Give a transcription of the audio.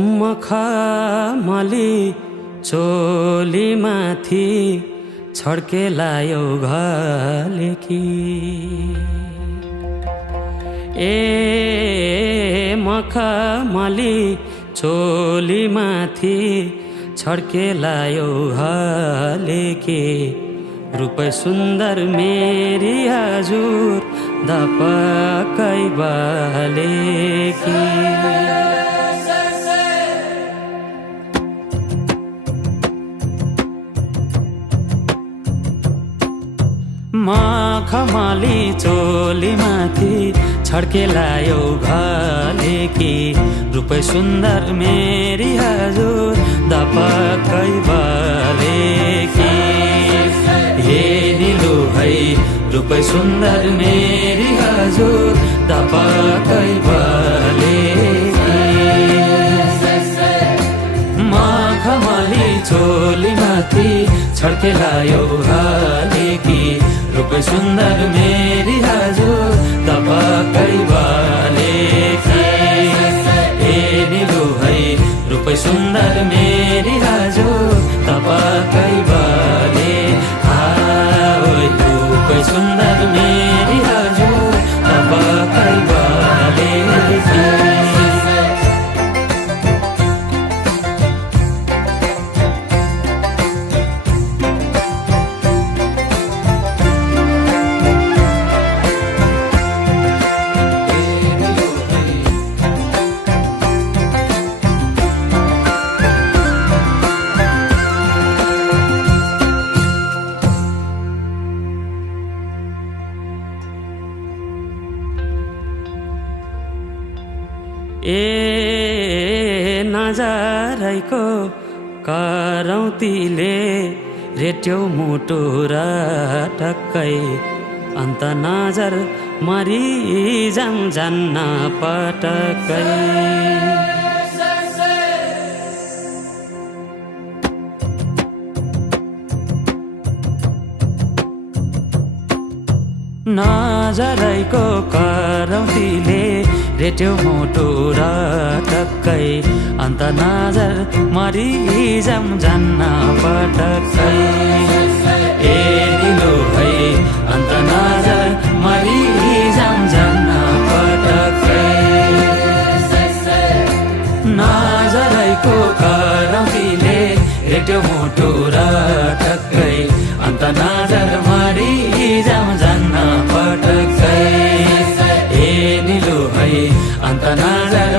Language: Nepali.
मखमली चोलीमाथि छड्केलायो घलेकी मखमली चोलीमाथि छड्केलायो घलेकी रूप सुन्दर मेरी हजुर दपकै बालेकी मखमली चोलीमाथि छड्केलायो घलेकी रूप सुन्दर मेरी हजुर दपकै बालेकी हे निलो है रूप सुन्दर मेरी हजुर दपकै बालेकी मखमली चोलीमाथि छड्केलायो घलेकी रूप सुन्दर मेरी हजुर दपकै बालेकी हे निलो है रूप सुन्दर मेरी हजुर दपकै बाले रूप सुन्दर मेरी हजुर दपकै बालेकी नजरैको करौतीले रेट्यो मुटु र टक्कै अन्त नजर मरिजाम जान्न पटक्कै नजरैको करौतीले रेट्यो मुटु र टक्कै अन्त नजर मरिजाम जान्न पटक्कै ए निलो है अन्त नजर मरिजाम जान्न पटक्कै नजरैको करौतीले रेट्यो मुटु र टक्कै अन्त नजर मरिजाम जान्न पटक्कै ए निलो है अन्त नजर